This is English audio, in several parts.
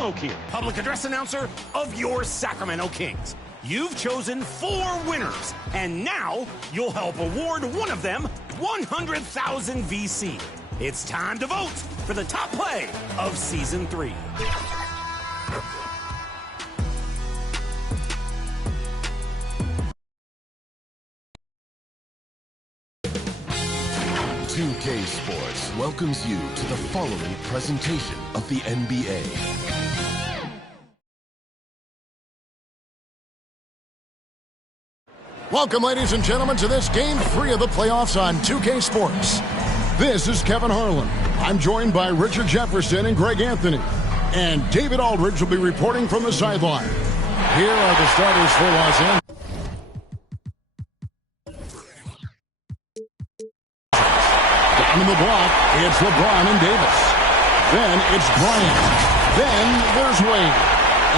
Smoke here, public address announcer of your Sacramento Kings. You've chosen 4 winners, and now you'll help award one of them 100,000 VC. It's time to vote for the top play of Season 3. 2K Sports welcomes you to the following presentation of the NBA. Welcome, ladies and gentlemen, to this Game 3 of the playoffs on 2K Sports. This is Kevin Harlan. I'm joined by Richard Jefferson and Greg Anthony. And David Aldridge will be reporting from the sideline. Here are the starters for Los Angeles. Down in the block, it's LeBron and Davis. Then it's Bryant. Then there's Wade.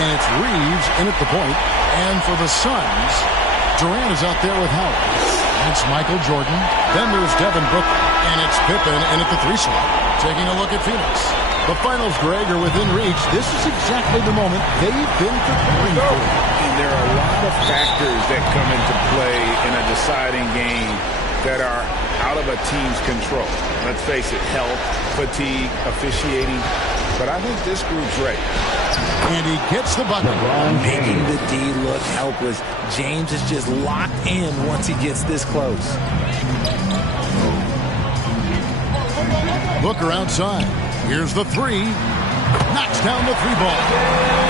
And it's Reeves in at the point. And for the Suns, Durant is out there with Howard. That's Michael Jordan. Then there's Devin Booker. And it's Pippen in at the 3 slot. Taking a look at Phoenix. The finals, Greg, are within reach. This is exactly the moment they've been preparing for. And there are a lot of factors that come into play in a deciding game that are out of a team's control. Let's face it, health, fatigue, officiating. But I think this group's ready. And he gets the bucket. Making the D look helpless. James is just locked in once he gets this close. Booker outside. Here's the 3. Knocks down the 3-ball.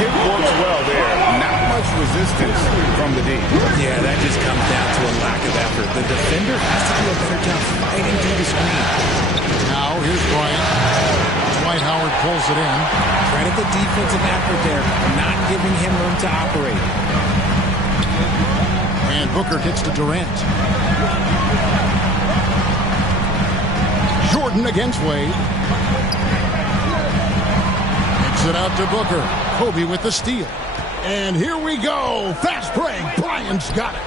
It works well there. Not much resistance from the D. Yeah, that just comes down to a lack of effort. The defender has to do a better job fighting through the screen. Now here's Bryant. Dwight Howard pulls it in. Credit the defensive effort there, not giving him room to operate. And Booker gets to Durant. Jordan against Wade. Kicks it out to Booker. Kobe with the steal. And here we go. Fast break. Bryant's got it.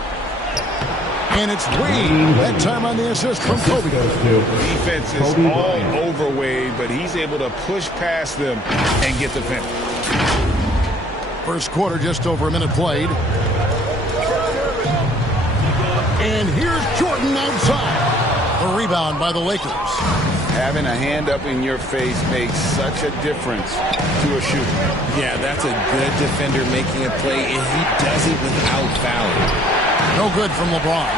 And it's Wade. That time on the assist from Kobe. Defense is all over Wade, but he's able to push past them and get the finish. First quarter, just over a minute played. And here's Jordan outside. The rebound by the Lakers. Having a hand up in your face makes such a difference to a shooter. Yeah, that's a good defender making a play, and he does it without fouling. No good from LeBron.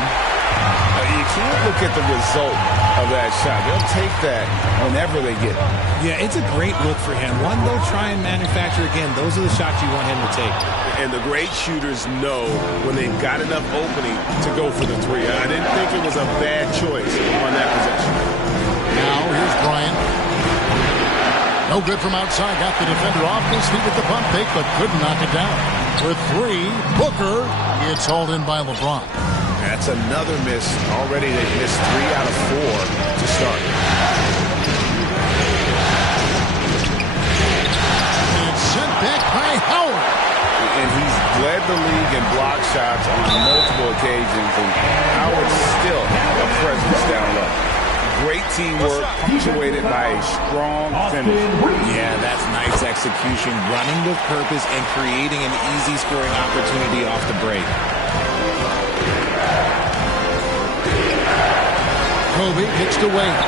You can't look at the result of that shot. They'll take that whenever they get it. Yeah, it's a great look for him. One they'll try and manufacture again. Those are the shots you want him to take. And the great shooters know when they've got enough opening to go for the 3. I didn't think it was a bad choice on that possession. Now here's Bryant. No good from outside. Got the defender off his feet with the pump fake, but couldn't knock it down. For 3, Booker gets hauled in by LeBron. That's another miss. Already they've missed 3 out of 4 to start. And it's sent back by Howard. And he's led the league in block shots on multiple occasions, and Howard's still a presence down low. Great teamwork punctuated by a strong finish. Yeah, that's nice execution, running with purpose and creating an easy scoring opportunity off the break. Kobe kicks to Wade.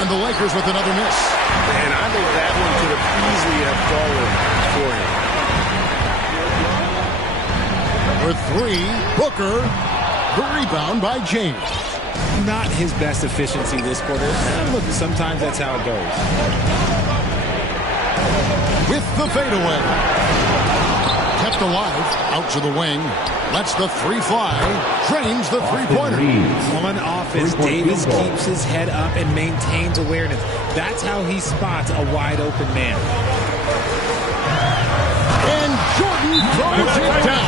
And the Lakers with another miss. And I think that one could have easily have fallen for him. For 3, Booker. The rebound by James. Not his best efficiency this quarter. Look, sometimes that's how it goes. With the fadeaway. Kept alive. Out to the wing. Lets the 3 fly. Drains the 3-pointer. On offense, Davis keeps his head up and maintains awareness. That's how he spots a wide open man. And Jordan throws it down.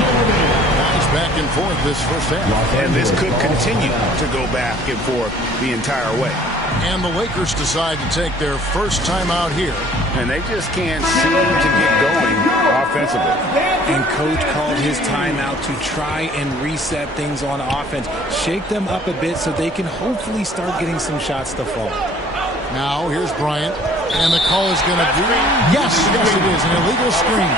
Back and forth this first half. And this could continue to go back and forth the entire way. And the Lakers decide to take their first time out here. And they just can't seem to get going offensively. And Coach called his timeout to try and reset things on offense. Shake them up a bit so they can hopefully start getting some shots to fall. Now here's Bryant. And the call is going to be, yes, it is, an illegal screen.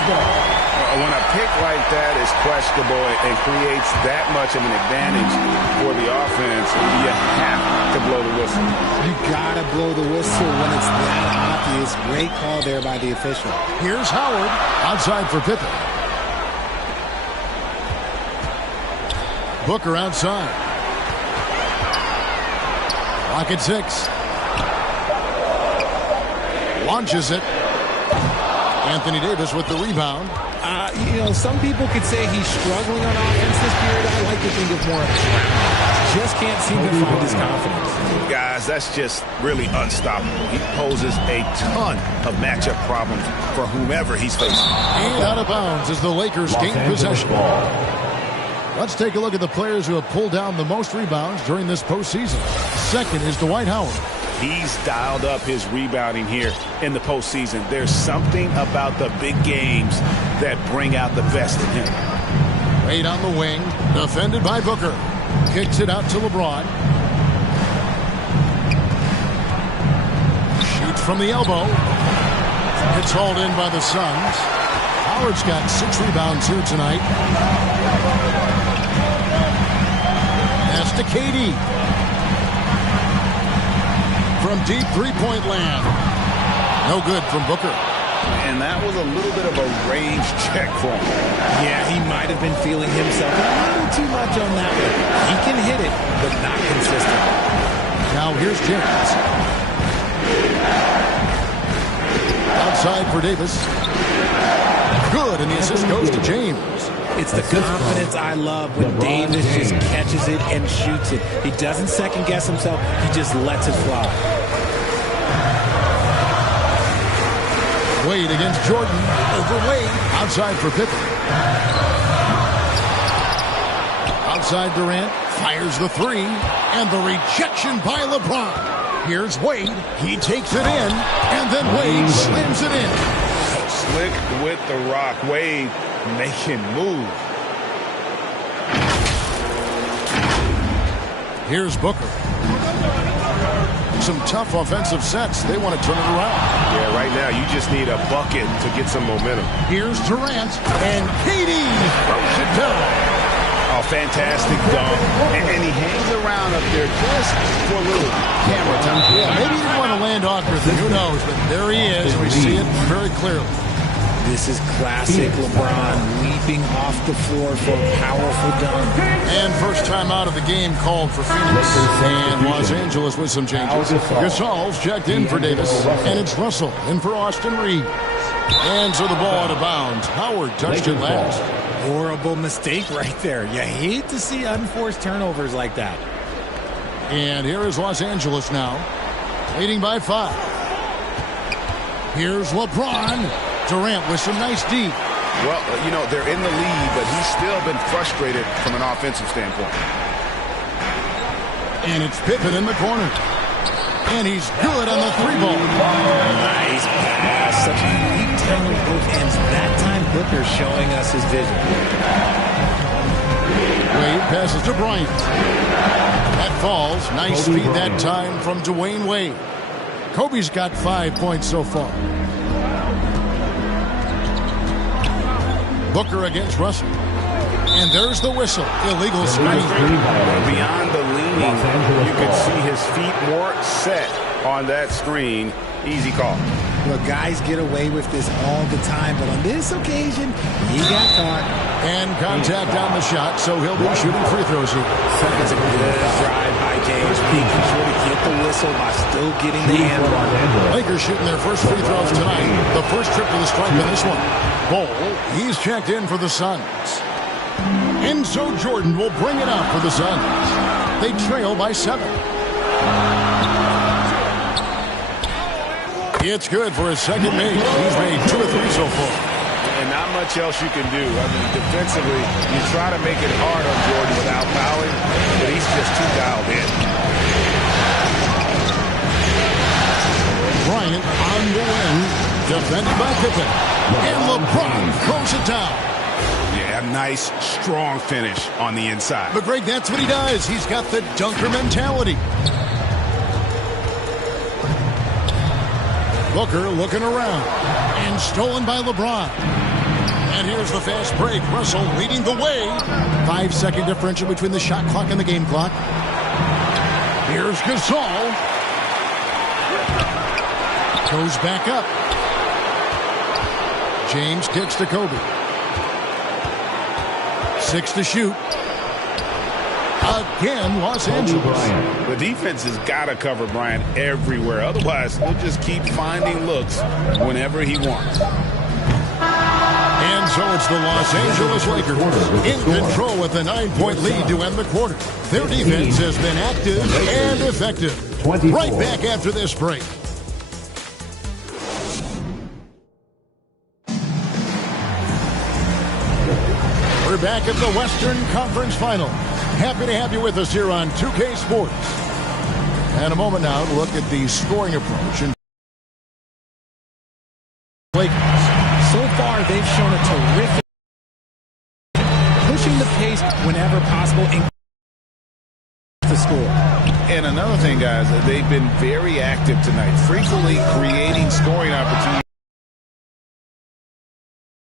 When a pick like that is questionable and creates that much of an advantage for the offense, you have to blow the whistle. You got to blow the whistle when it's that obvious. Great call there by the official. Here's Howard, outside for Pippen. Booker outside. Clock at 6. Launches it. Anthony Davis with the rebound. Some people could say he's struggling on offense this period. I like to think of more of a trap. Just can't seem to find his confidence. Guys, that's just really unstoppable. He poses a ton of matchup problems for whomever he's facing. And out of bounds as the Lakers gain possession. Let's take a look at the players who have pulled down the most rebounds during this postseason. Second is Dwight Howard. He's dialed up his rebounding here in the postseason. There's something about the big games that bring out the best in him. Wade on the wing, defended by Booker. Kicks it out to LeBron. Shoots from the elbow. It's hauled in by the Suns. Howard's got 6 rebounds here tonight. Pass to KD. From deep three-point land. No good from Booker. And that was a little bit of a range check for him. Yeah, he might have been feeling himself a little too much on that one. He can hit it, but not consistent. Now here's James. Outside for Davis. Good, and the assist goes to James. It's the confidence I love when Davis just catches it and shoots it. He doesn't second-guess himself. He just lets it fly. Wade against Jordan. Over Wade. Outside for Pippen. Outside Durant. Fires the 3. And the rejection by LeBron. Here's Wade. He takes it in. And then Wade slams it in. Slick with the rock. Wade making move. Here's Booker. Some tough offensive sets. They want to turn it around. Yeah, right now you just need a bucket to get some momentum. Here's Durant, and KD throws it down. Oh, fantastic dunk. And he hangs around up there just for a little camera time. Yeah, maybe he didn't want to land awkwardly. Who knows? But there he is. We see it very clearly. This is classic LeBron leaping off the floor for a powerful dunk. And first time out of the game called for Phoenix. And Los Angeles with some changes. Gasol's checked in for Davis. And it's Russell in for Austin Reeves. And so the ball out of bounds. Howard touched it last. Horrible mistake right there. You hate to see unforced turnovers like that. And here is Los Angeles now. Leading by 5. Here's LeBron. Durant with some nice D. Well, they're in the lead, but he's still been frustrated from an offensive standpoint. And it's Pippen in the corner. And he's good on the 3-ball. Nice pass. Such a unique talent on both ends. That time, Booker showing us his vision. Wade passes to Bryant. That falls. Nice feed that time from Dwayne Wade. Kobe's got 5 points so far. Booker against Russell. And there's the whistle. Illegal screen. Beyond the leaning, you could see his feet more set on that screen. Easy call. Well, guys get away with this all the time, but on this occasion, he got caught. And contact on the shot, so he'll be shooting free throws here. It's a good drive by James, making sure to get the whistle by still getting the hand on. Lakers shooting their first free throws tonight. The first trip to the stripe in this one. Ball, he's checked in for the Suns. And so Jordan will bring it up for the Suns. They trail by 7. It's good for his second make. He's made 2 or 3 so far. And not much else you can do. I mean, defensively, you try to make it hard on Jordan without fouling, but he's just too dialed in. Bryant on the wing, defended by Pippen. And LeBron throws it down. Yeah, nice, strong finish on the inside. But Greg, that's what he does. He's got the dunker mentality. Booker looking around. And stolen by LeBron. And here's the fast break. Russell leading the way. 5-second differential between the shot clock and the game clock. Here's Gasol. Goes back up. James kicks to Kobe. 6 to shoot. Again, Los Angeles. The defense has got to cover Bryant everywhere. Otherwise, he'll just keep finding looks whenever he wants. And so it's the Los Angeles Lakers in control with a 9-point lead to end the quarter. Their defense has been active and effective. Right back after this break. We're back at the Western Conference Final. Happy to have you with us here on 2K Sports. And a moment now to look at the scoring approach. And So far, they've shown a terrific pushing the pace whenever possible and to score. And another thing, guys, they've been very active tonight, frequently creating scoring opportunities.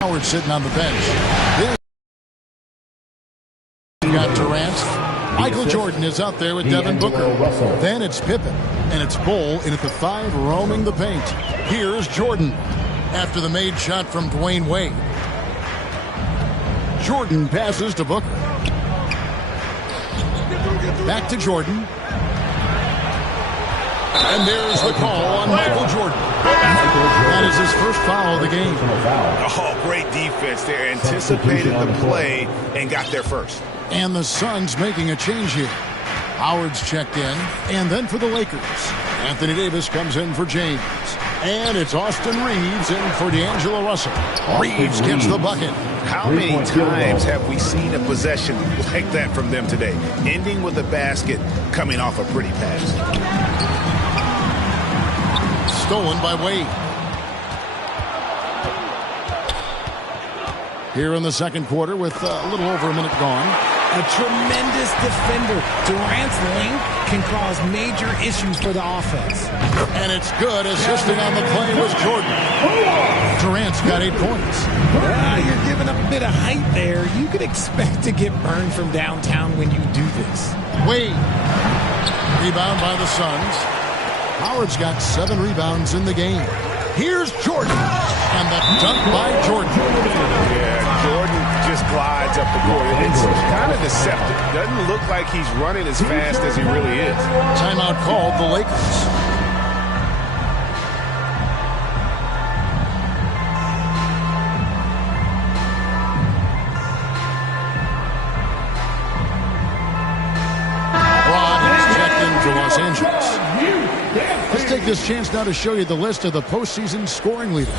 Howard sitting on the bench. You got Durant. Michael Jordan is out there with Devin Booker. Then it's Pippen. And it's Bull in at the 5 roaming the paint. Here's Jordan after the made shot from Dwayne Wade. Jordan passes to Booker. Back to Jordan. And there's the call on Michael Jordan. That is his first foul of the game. Oh, great defense there. Anticipated the play and got there first. And the Suns making a change here. Howard's checked in. And then for the Lakers, Anthony Davis comes in for James. And it's Austin Reeves in for D'Angelo Russell. Reeves gets the bucket. How many times have we seen a possession like that from them today? Ending with a basket, coming off a pretty pass. Stolen by Wade. Here in the second quarter with a little over a minute gone. A tremendous defender. Durant's length can cause major issues for the offense. And it's good. Assisting on the play was Jordan. Durant's got 8 points. You're giving up a bit of height there. You could expect to get burned from downtown when you do this. Wade. Rebound by the Suns. Howard's got 7 rebounds in the game. Here's Jordan. And the dunk by Jordan. Yeah, Jordan just glides up the court. It's kind of deceptive. Doesn't look like he's running as fast as he really is. Timeout called the Lakers. Rod is checked in for Los Angeles. Let's take this chance now to show you the list of the postseason scoring leaders.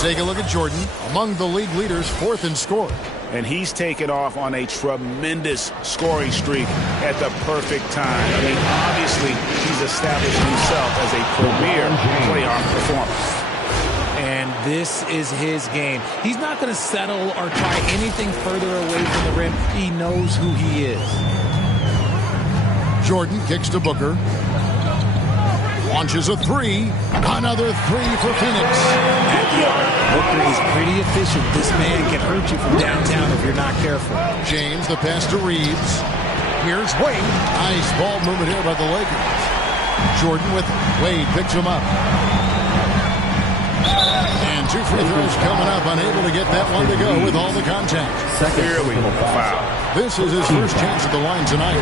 Take a look at Jordan, among the league leaders, 4th in scoring. And he's taken off on a tremendous scoring streak at the perfect time. I mean, obviously, he's established himself as a premier playoff performer. And this is his game. He's not going to settle or try anything further away from the rim. He knows who he is. Jordan kicks to Booker. Launches a 3. Another 3 for Phoenix. Booker is pretty efficient. This man can hurt you from downtown if you're not careful. James, the pass to Reeves. Here's Wade. Nice ball movement here by the Lakers. Jordan with it. Wade picks him up. And 2 free throws coming up. Unable to get that one to go with all the contact. Clearly foul. This is his first chance at the line tonight.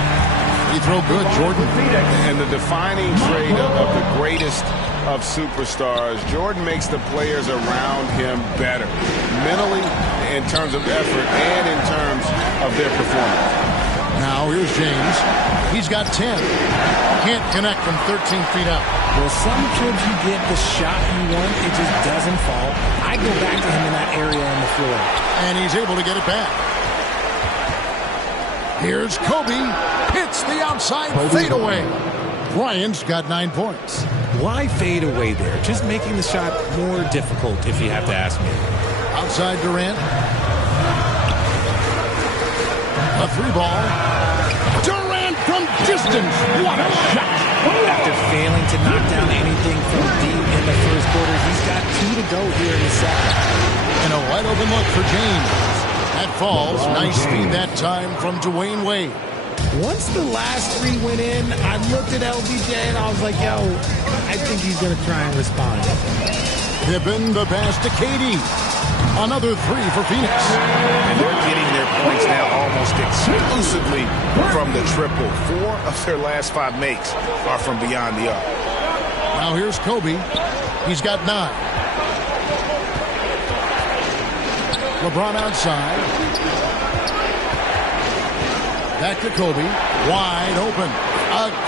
Free throw good, Jordan. And the defining trait of the greatest of superstars, Jordan makes the players around him better, mentally, in terms of effort, and in terms of their performance. Now here's James. He's got 10. Can't connect from 13 feet out. Well, some trips you get the shot you want, it just doesn't fall. I go back to him in that area on the floor. And he's able to get it back. Here's Kobe. Hits the outside fadeaway. Bryant's got 9 points. Why fade away there? Just making the shot more difficult, if you have to ask me. Outside Durant. A 3 ball. Durant from distance. What a shot. After failing to knock down anything from deep in the first quarter, he's got 2 to go here in the second. And a wide open look for James. That falls. Nice feed that time from Dwayne Wade. Once the last 3 went in, I looked at LBJ and I was like, yo, I think he's going to try and respond. Pippen the pass to KD. Another 3 for Phoenix. And they're getting their points now almost exclusively from the triple. 4 of their last 5 makes are from beyond the arc. Now here's Kobe. He's got 9. LeBron outside. Back to Kobe. Wide open.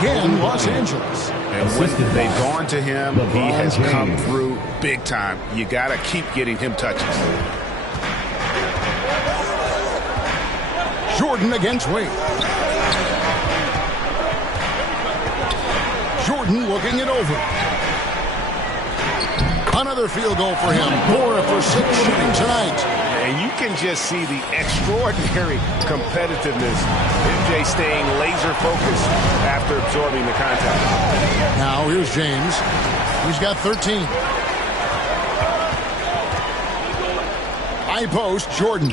Again, Los Angeles. And when they've gone to him, he has come through big time. You got to keep getting him touches. Jordan against Wade. Jordan looking it over. Another field goal for him. 4 for 6 shooting tonight. And you can just see the extraordinary competitiveness. MJ staying laser focused after absorbing the contact. Now here's James. He's got 13. High post, Jordan.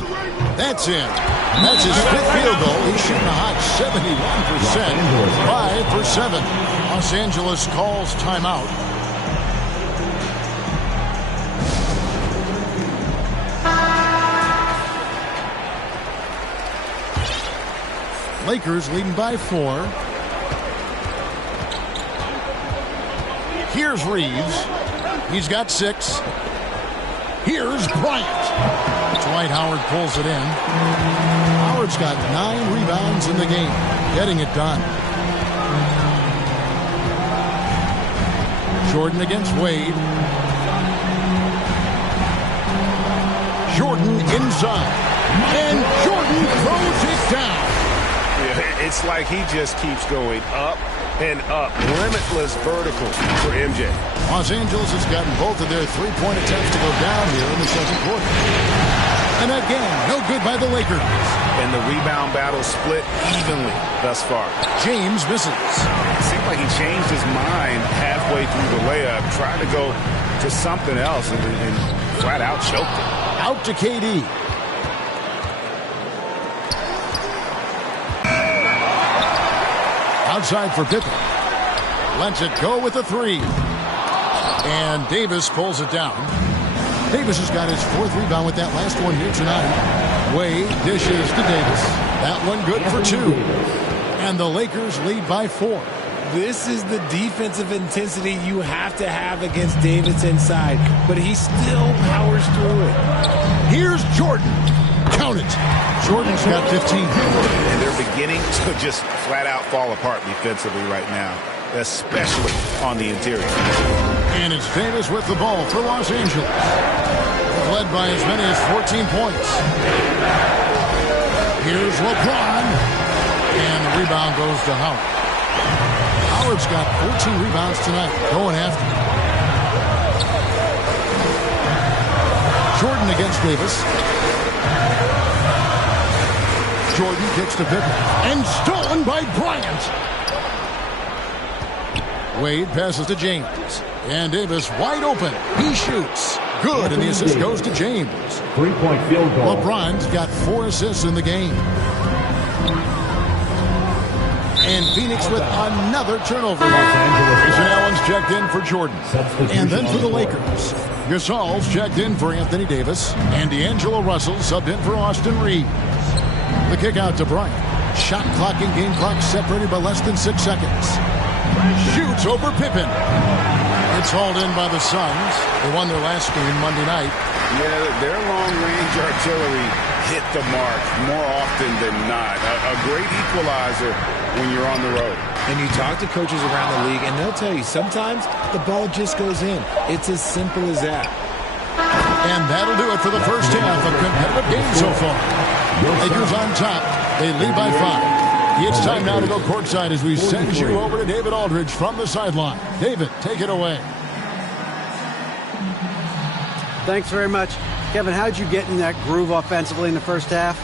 That's in. That's his 5th field goal. He's shooting a hot 71%. 5 for 7. Los Angeles calls timeout. Lakers leading by 4. Here's Reeves. He's got 6. Here's Bryant. Dwight Howard pulls it in. Howard's got 9 rebounds in the game. Getting it done. Jordan against Wade. Jordan inside. And Jordan throws it down. It's like he just keeps going up and up. Limitless vertical for MJ. Los Angeles has gotten both of their 3-point attempts to go down here in the second quarter. And again, no good by the Lakers. And the rebound battle split evenly thus far. James misses. It seemed like he changed his mind halfway through the layup, tried to go to something else, and flat out choked it. Out to KD. Outside for Pippen. Lets it go with a 3. And Davis pulls it down. Davis has got his 4th rebound with that last one here tonight. Wade dishes to Davis. That one good for 2. And the Lakers lead by 4. This is the defensive intensity you have to have against Davis inside, but he still powers through it. Here's Jordan. Count it. Jordan's got 15. And they're beginning to just flat out fall apart defensively right now, especially on the interior. And it's Davis with the ball for Los Angeles. Led by as many as 14 points. Here's LeBron. And the rebound goes to Howard. Howard's got 14 rebounds tonight, going after him. Jordan against Davis. Jordan kicks to Pippen. And stolen by Bryant. Wade passes to James. And Davis wide open. He shoots. Good, and the assist goes to James. 3-point field goal. LeBron's got 4 assists in the game. And Phoenix with another turnover. Grayson Allen's checked in for Jordan. And then for the Lakers, Gasol's checked in for Anthony Davis. And D'Angelo Russell subbed in for Austin Reeves. The kick out to Bryant. Shot clock and game clock separated by less than 6 seconds. Shoots over Pippen. It's hauled in by the Suns. They won their last game Monday night. Yeah, their long-range artillery hit the mark more often than not. A great equalizer when you're on the road. And you talk to coaches around the league, and they'll tell you sometimes the ball just goes in. It's as simple as that. And that'll do it for the first half. A competitive game so far. Lakers on top. They lead by 5. It's time now to go courtside as we send you over to David Aldridge from the sideline. David, take it away. Thanks very much. Kevin, how'd you get in that groove offensively in the first half?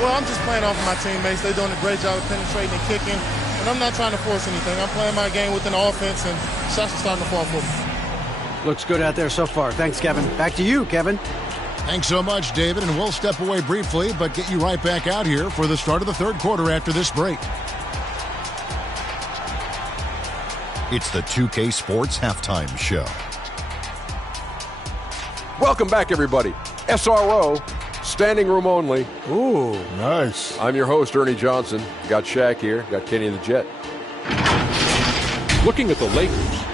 Well, I'm just playing off of my teammates. They're doing a great job of penetrating and kicking. and I'm not trying to force anything. I'm playing my game within the offense, and shots are starting to fall for me. Looks good out there so far. Thanks, Kevin. Back to you, Kevin. Thanks so much, David, and we'll step away briefly, but get you right back out here for the start of the third quarter after this break. It's the 2K Sports Halftime Show. Welcome back, everybody. SRO, standing room only. Ooh, nice. I'm your host, Ernie Johnson. Got Shaq here. Got Kenny the Jet. Looking at the Lakers,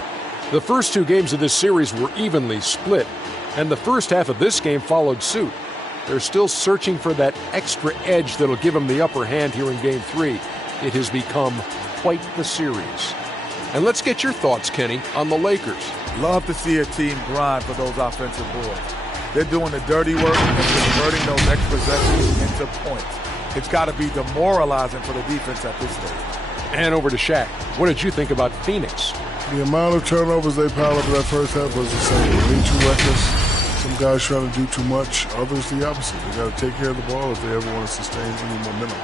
the first two games of this series were evenly split, and the first half of this game followed suit. They're still searching for that extra edge that'll give them the upper hand here in Game 3. It has become quite the series. And let's get your thoughts, Kenny, on the Lakers. Love to see a team grind for those offensive boards. They're doing the dirty work and converting those extra possessions into points. It's got to be demoralizing for the defense at this stage. And over to Shaq. What did you think about Phoenix? The amount of turnovers they piled up in that first half was insane. Way too reckless. Some guys trying to do too much. Others the opposite. They got to take care of the ball if they ever want to sustain any momentum.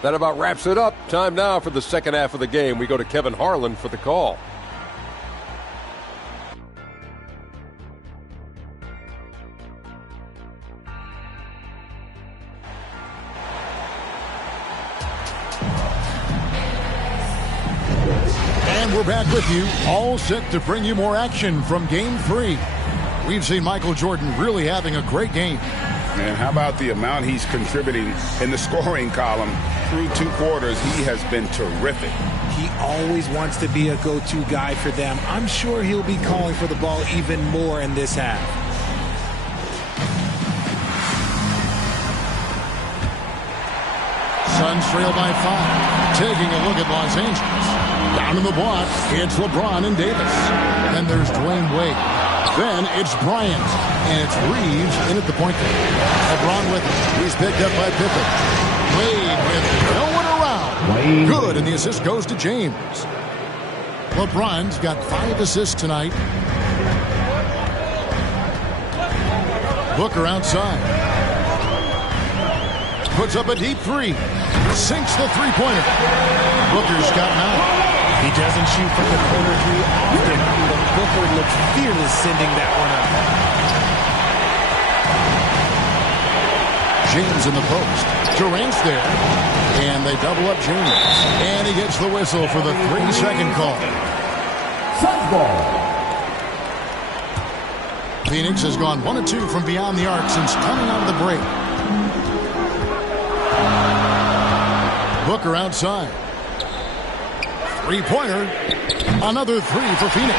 That about wraps it up. Time now for the second half of the game. We go to Kevin Harlan for the call. And we're back with you, all set to bring you more action from Game 3. We've seen Michael Jordan really having a great game. And how about the amount he's contributing in the scoring column through 2 quarters? He has been terrific. He always wants to be a go-to guy for them. I'm sure he'll be calling for the ball even more in this half. Suns trail by 5. Taking a look at Los Angeles. Down in the block, it's LeBron and Davis. Then there's Dwayne Wade. Then it's Bryant. And it's Reeves in at the point guard. LeBron with it. He's picked up by Pippen. Wade with no one around. Good, and the assist goes to James. LeBron's got 5 assists tonight. Booker outside. Puts up a deep 3. Sinks the three-pointer. Booker's got 9. He doesn't shoot from the corner 3 often, but Booker looks fearless sending that one up. James in the post. Durant's there. And they double up James. And he gets the whistle for the 3-second call. Suns ball. Phoenix has gone 1 of 2 from beyond the arc since coming out of the break. Booker outside. Three-pointer. Another 3 for Phoenix.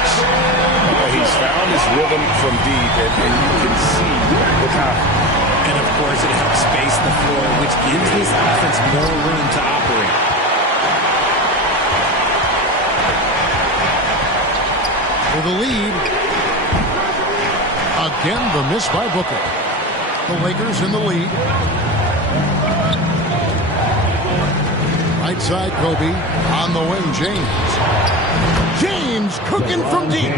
He's found his rhythm from deep, and you can see the confidence. And, of course, it helps space the floor, which gives this offense more room to operate. For the lead. Again, the miss by Booker. The Lakers in the lead. Right side, Kobe. On the wing, James. James cooking from deep.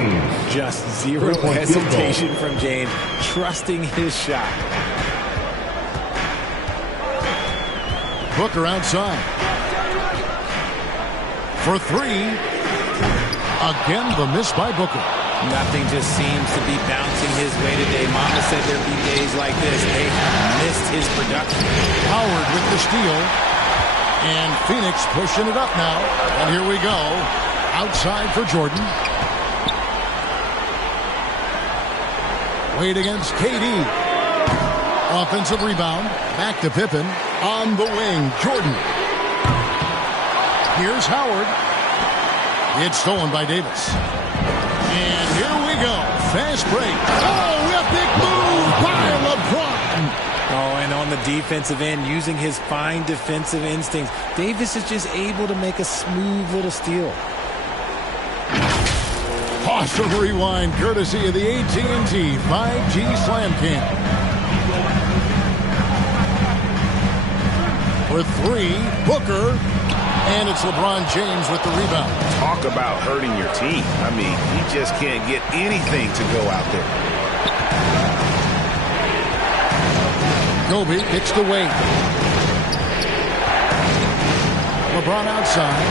Just zero hesitation from James, trusting his shot. Booker outside. For 3. Again, the miss by Booker. Nothing just seems to be bouncing his way today. Mama said there'd be days like this. They have missed his production. Howard with the steal. And Phoenix pushing it up now. And here we go. Outside for Jordan. Wade against KD. Offensive rebound. Back to Pippen. On the wing, Jordan. Here's Howard. It's stolen by Davis. And here we go. Fast break. Oh, epic move by LeBron. Oh, and on the defensive end, using his fine defensive instincts, Davis is just able to make a smooth little steal. Awesome rewind, courtesy of the AT&T 5G Slam Cam. For 3, Booker. And it's LeBron James with the rebound. Talk about hurting your team. I mean, he just can't get anything to go out there. Kobe kicks to Wade. LeBron outside.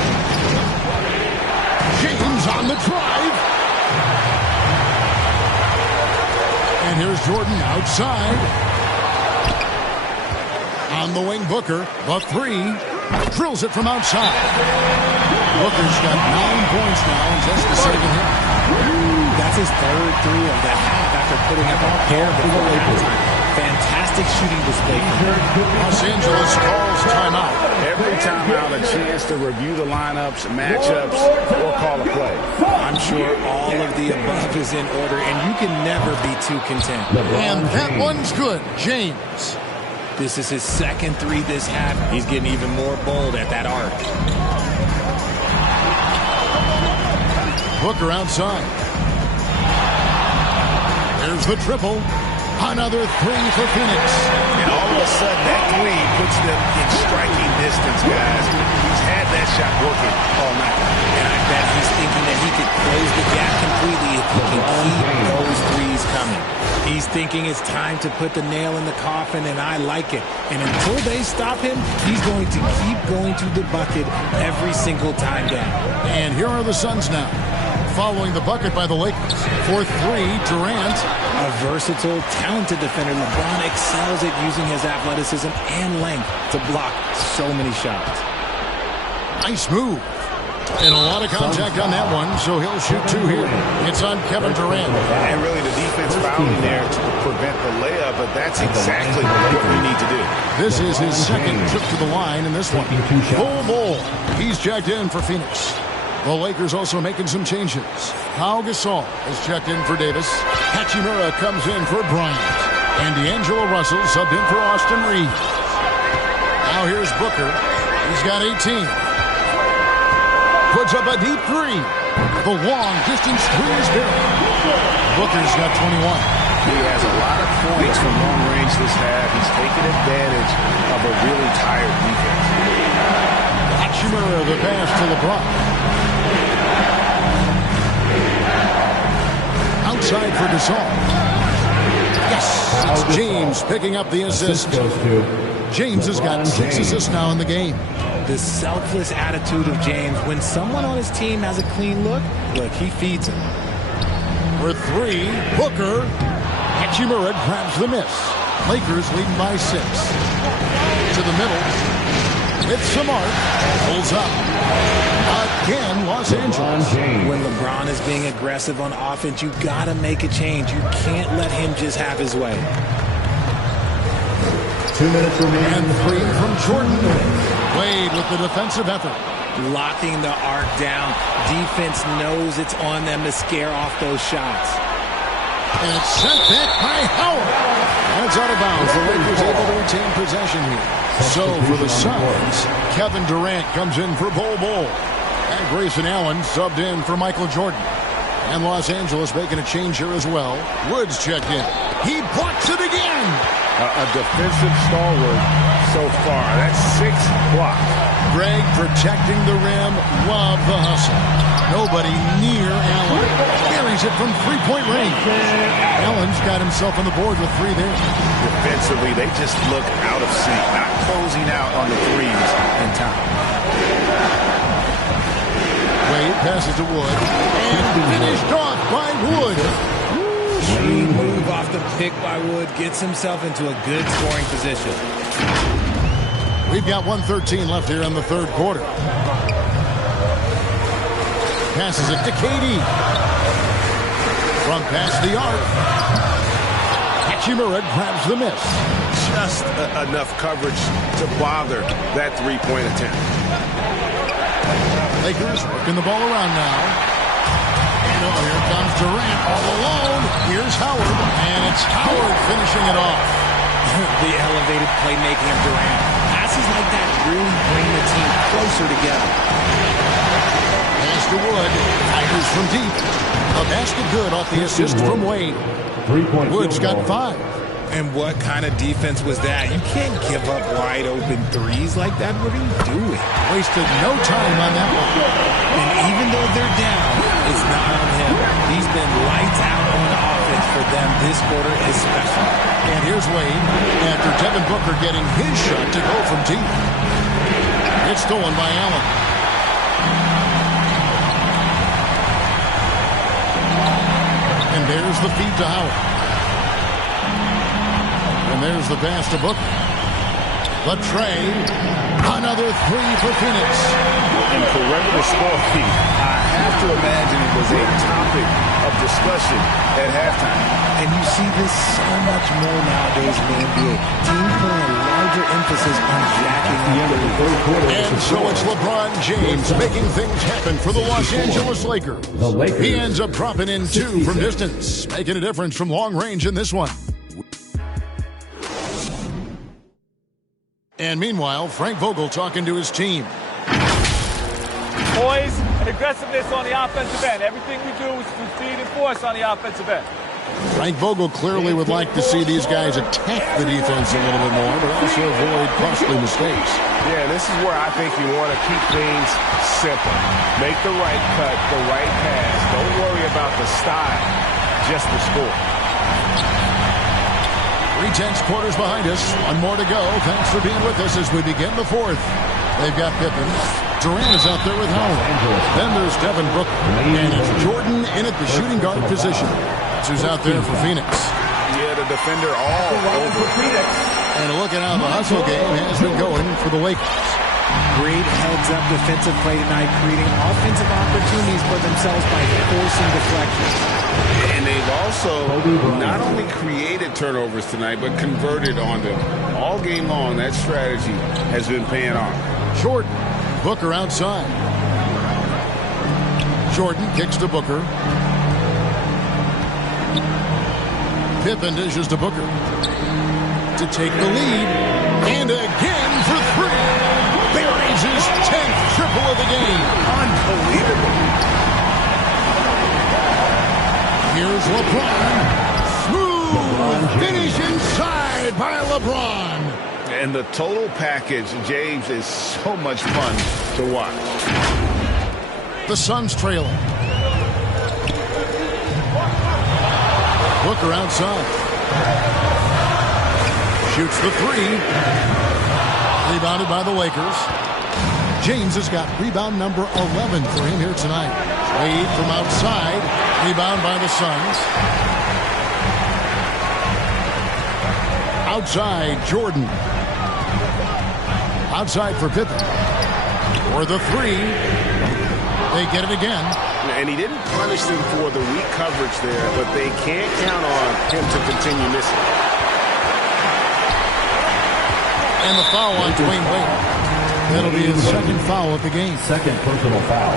James on the drive. And here's Jordan outside. On the wing, Booker. The three. Drills it from outside. Booker's got 9 points now in just the second half. That's his third three of the half after putting up a pair before overtime. Fantastic shooting display. Los Angeles calls timeout. Every timeout, a chance to review the lineups, matchups, or call a play. I'm sure all of the above is in order, and you can never be too content. And that one's good. James. This is his second three this half. He's getting even more bold at that arc. Booker outside. There's the triple. Another three for Phoenix. And all of a sudden, that three puts them in striking distance, guys. He's had that shot working all night. And I bet he's thinking that he could close the gap completely if he can keep those threes coming. He's thinking it's time to put the nail in the coffin, and I like it. And until they stop him, he's going to keep going to the bucket every single time down. And here are the Suns now, following the bucket by the Lakers. For three, Durant. A versatile, talented defender, LeBron excels at using his athleticism and length to block so many shots. Nice move. And a lot of contact on that one, so he'll shoot two here. It's on Kevin Durant. And really the defense fouling there to prevent the layup, but that's exactly what we need to do. This is his second trip to the line in this one. Bull. He's checked in for Phoenix. The Lakers also making some changes. Pau Gasol is checked in for Davis. Hachimura comes in for Bryant. And D'Angelo Russell subbed in for Austin Reeves. Now here's Booker. He's got 18. Puts up a deep three. The long distance three is good. Booker's got 21. He has a lot of points from long range this half. He's taken advantage of a really tired defense. Hachimura the pass to LeBron. Outside for Gasol. Yes! It's James picking up the assist. James has got 6 assists now in the game. The selfless attitude of James. When someone on his team has a clean look, he feeds him. For three, Booker. Hachimura grabs the miss. Lakers leading by 6. To the middle. It's Samart. Pulls up. Again, Los Angeles. When LeBron is being aggressive on offense, you got to make a change. You can't let him just have his way. 2 minutes remaining. And three from Jordan. Wade with the defensive effort. Locking the arc down. Defense knows it's on them to scare off those shots. And it's sent back by Howard. And it's out of bounds. The Lakers able to retain possession here. So for the Suns, Kevin Durant comes in for Bol. And Grayson Allen subbed in for Michael Jordan. And Los Angeles making a change here as well. Woods checked in. He blocks it again. A defensive stalwart so far. That's 6 blocks. Greg protecting the rim. Love the hustle. Nobody near Allen. Carries it from three-point range. Allen's got himself on the board with 3 there. Defensively, they just look out of sync, not closing out on the threes in time. Wade passes to Wood. And finished off by Wood. Sweet move off the pick by Wood. Gets himself into a good scoring position. We've got 1:13 left here in the third quarter. Passes it to KD. From past the arc. Hachimura grabs the miss. Just enough coverage to bother that three-point attempt. Lakers working the ball around now. And here comes Durant all alone. Here's Howard. And it's Howard finishing it off. The elevated playmaking of Durant. Passes like that really bring the team closer together. Pass to Wood. Tigers from deep. A basket good off the assist from Wade. Wood's got 5. And what kind of defense was that? You can't give up wide open threes like that. What are you doing? Wasted no time on that one. And even though they're down, it's not on him. He's been lights out on offense for them this quarter especially. And here's Wade after Devin Booker getting his shot to go from deep. It's stolen by Allen. And there's the feed to Howard. And there's the pass to Booker. The tray. Another three for Phoenix. And perimeter scoring, I have to imagine it was a topic of discussion at halftime. And you see this so much more nowadays in the NBA. Teams putting a larger emphasis on jacking up. And so it's LeBron James making things happen for the Los Angeles Lakers. He ends up dropping in 2 from distance, making a difference from long range in this one. And meanwhile, Frank Vogel talking to his team. Poise and aggressiveness on the offensive end. Everything we do is to speed and force on the offensive end. Frank Vogel clearly would like to see these guys attack the defense a little bit more, but also avoid costly mistakes. Yeah, this is where I think you want to keep things simple. Make the right cut, the right pass. Don't worry about the style, just the score. 3/10 quarters behind us. One more to go. Thanks for being with us as we begin the fourth. They've got Pippen. Durant is out there with Howard. Then there's Devin Booker. And it's Jordan in at the shooting guard position. That's who's out there for Phoenix. Yeah, the defender all over. And a look at how the hustle game has been going for the Lakers. Great heads-up defensive play tonight, creating offensive opportunities for themselves by forcing deflections. And they've also not only created turnovers tonight, but converted on them. All game long, that strategy has been paying off. Jordan, Booker outside. Jordan kicks to Booker. Pippen dishes to Booker to take the lead. And again for 3. Buries his 10th triple of the game. Unbelievable. Here's LeBron. Smooth finish inside by LeBron. And the total package, James, is so much fun to watch. The Suns trailing. Booker outside. Shoots the 3. Rebounded by the Lakers. James has got rebound number 11 for him here tonight. Wade from outside. Rebound by the Suns. Outside, Jordan. Outside for Pippen. For the 3. They get it again. And he didn't punish them for the weak coverage there, but they can't count on him to continue missing. And the foul on Dwayne Wade. That'll be his second foul of the game. Second personal foul.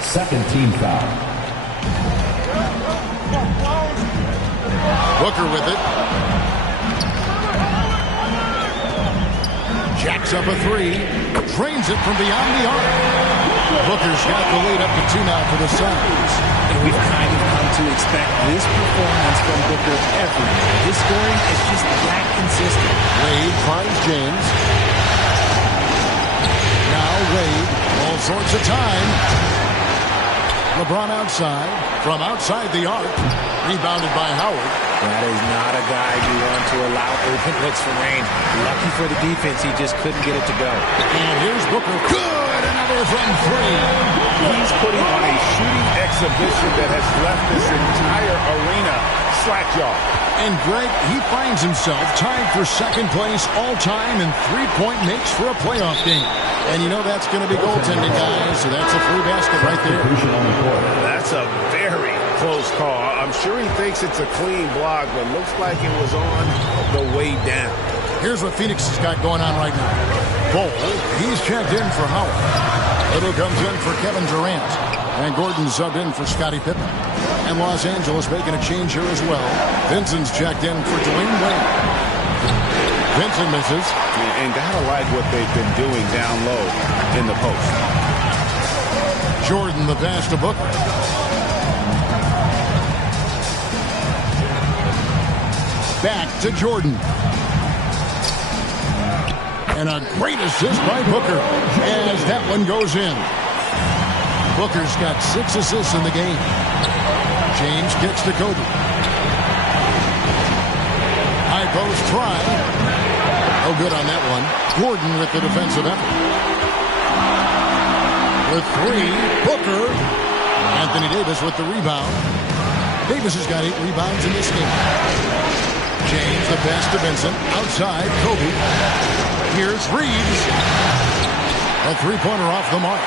Second team foul. Booker with it. Jacks up a 3. Drains it from beyond the arc. Booker's got the lead up to 2 now for the Suns. And we've kind of come to expect this performance from Booker every night. His scoring is just that consistent. Wade finds James. Now Wade, all sorts of time. LeBron outside. From outside the arc. Rebounded by Howard. That is not a guy you want to allow open looks from range. Lucky for the defense, he just couldn't get it to go. And here's Booker. Good! Another from 3. He's putting on a shooting exhibition that has left this entire arena slack-jawed. And Greg, he finds himself tied for second place all-time in three-point makes for a playoff game. And you know that's going to be goaltending, guys, so that's a free basket right there. That's a very close call. I'm sure he thinks it's a clean block, but looks like it was on the way down. Here's what Phoenix has got going on right now. Bol, he's checked in for Howard. Little comes in for Kevin Durant. And Gordon subbed in for Scottie Pippen. And Los Angeles making a change here as well. Vincent's checked in for Dwayne Wade. Vincent misses. And gotta like what they've been doing down low in the post. Jordan the pass to Booker. Back to Jordan. And a great assist by Booker as that one goes in. Booker's got 6 assists in the game. James kicks to Kobe. High post try. No good on that one. Gordon with the defensive effort. With 3, Booker. Anthony Davis with the rebound. Davis has got 8 rebounds in this game. James, the pass to Vincent. Outside, Kobe. Here's Reeves. A three-pointer off the mark.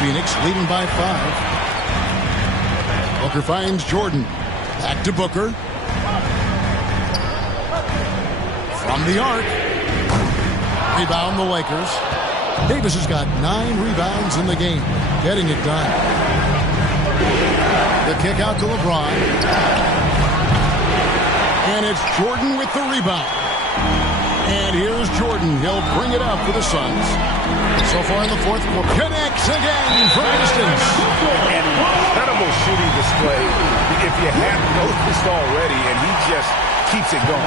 Phoenix leading by 5. Booker finds Jordan. Back to Booker. From the arc. Rebound the Lakers. Davis has got 9 rebounds in the game. Getting it done. The kick out to LeBron. And it's Jordan with the rebound. And here's Jordan. He'll bring it up for the Suns. So far in the fourth quarter. Connects again from distance. An incredible shooting display. If you hadn't noticed already, and he just keeps it going.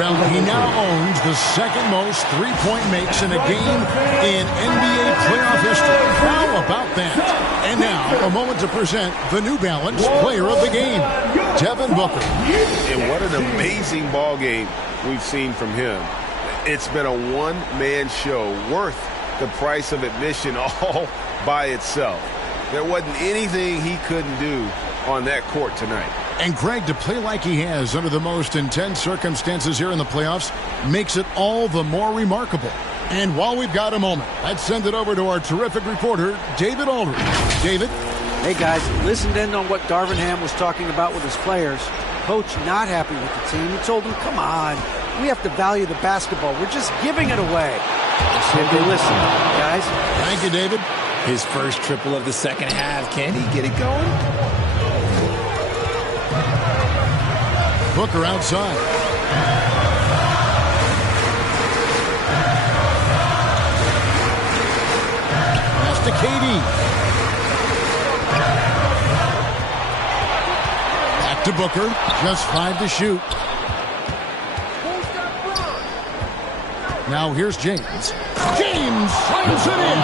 Well, he now owns the second most three-point makes in a game in NBA playoff history. How about that? And now, a moment to present the New Balance Player of the Game, Devin Booker. And what an amazing ball game we've seen from him. It's been a one-man show worth the price of admission all by itself. There wasn't anything he couldn't do on that court tonight. And Greg, to play like he has under the most intense circumstances here in the playoffs makes it all the more remarkable. And while we've got a moment, let's send it over to our terrific reporter, David Aldridge. David? Hey, guys, listened in on what Darvin Ham was talking about with his players. Coach not happy with the team. He told them, come on, we have to value the basketball. We're just giving it away. Let's see if they listen, guys. Thank you, David. His first triple of the second half. Can he get it going? Booker outside. Pass to KD. Back to Booker. Just 5 to shoot. Now here's James. James slams it in.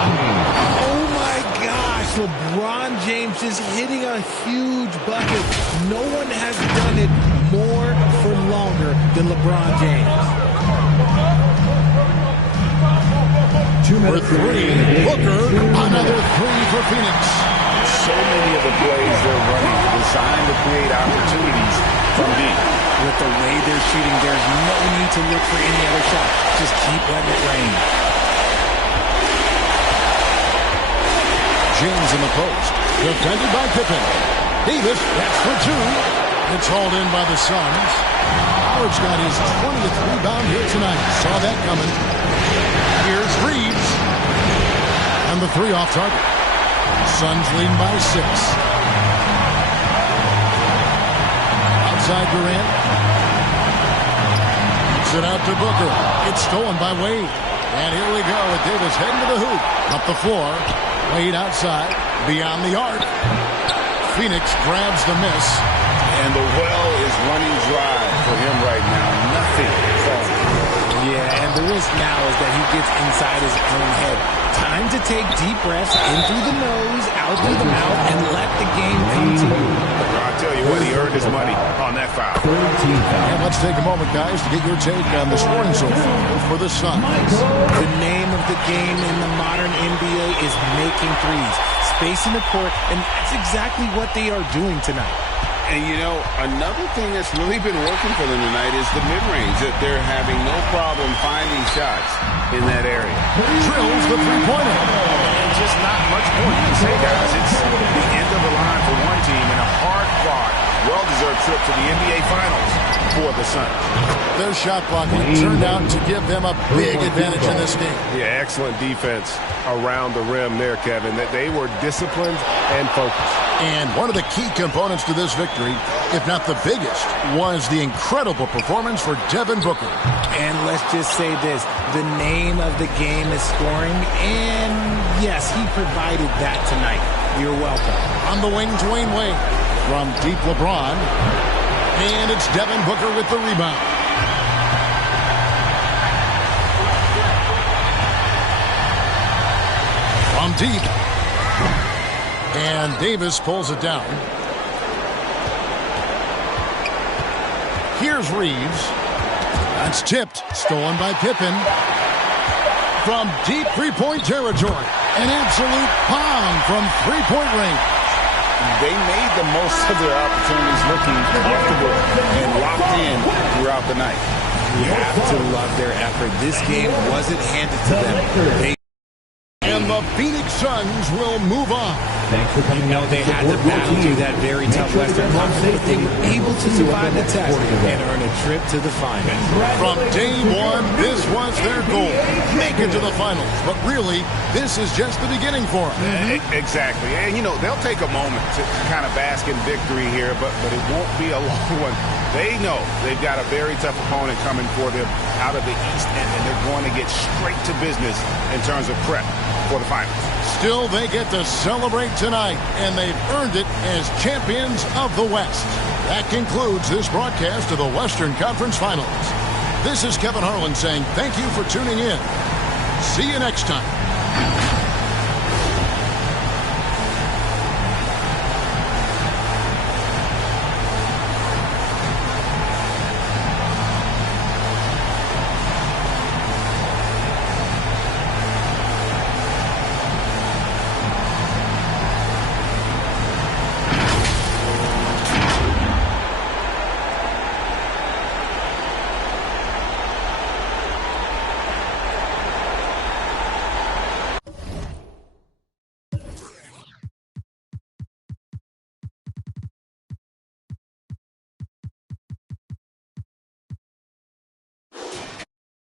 Oh my gosh, LeBron James is hitting a huge bucket. No one has done it more for longer than LeBron James. For 3, Booker, another 3 for Phoenix. So many of the plays they're running are designed to create opportunities from deep. With the way they're shooting, there's no need to look for any other shot. Just keep letting it rain. James in the post. Defended by Pippen. Davis, that's for 2. It's hauled in by the Suns. Howard's got his 20th rebound here tonight. Saw that coming. Here's Reeves. And the 3 off target. Suns leading by 6. Outside Durant. It out to Booker. It's stolen by Wade. And here we go with Davis heading to the hoop. Up the floor. Wade outside. Beyond the arc. Phoenix grabs the miss. And the well is running dry for him right now. Nothing falling. Yeah, and the risk now is that he gets inside his own head. Time to take deep breaths in through the nose, out through the mouth, and let the game come to you. I'll tell you what, he earned his money on that foul. And let's take a moment, guys, to get your take on the scoring so far for the Suns. The name of the game in the modern NBA is making threes, spacing the court, and that's exactly what they are doing tonight. And, you know, another thing that's really been working for them tonight is the mid-range. That they're having no problem finding shots in that area. Drills the three-pointer. And just not much more you can say, guys. It's the end of the line for one team and a hard-fought, well-deserved trip to the NBA Finals for the Suns. Their shot blocking turned out to give them a big advantage in this game. Yeah, excellent defense around the rim there, Kevin. That they were disciplined and focused. And one of the key components to this victory, if not the biggest, was the incredible performance for Devin Booker. And let's just say this, the name of the game is scoring, and yes, he provided that tonight. You're welcome. On the wing, Dwayne Wade from deep LeBron, and it's Devin Booker with the rebound. From deep. And Davis pulls it down. Here's Reeves. That's tipped. Stolen by Pippen. From deep three-point territory. An absolute bomb from three-point range. They made the most of their opportunities looking comfortable and locked in throughout the night. You have to love their effort. This game wasn't handed to them. And the Phoenix Suns will move on. You know they had to battle through that very tough Western Conference, but they were able to survive the test and earn a trip to the finals. From day one, this was their goal. Make it to the finals. But really, this is just the beginning for them. Exactly. And, you know, they'll take a moment to kind of bask in victory here, but it won't be a long one. They know they've got a very tough opponent coming for them out of the East, and they're going to get straight to business in terms of prep for the finals. Still, they get to celebrate tonight, and they've earned it as champions of the West. That concludes this broadcast of the Western Conference Finals. This is Kevin Harlan saying thank you for tuning in. See you next time.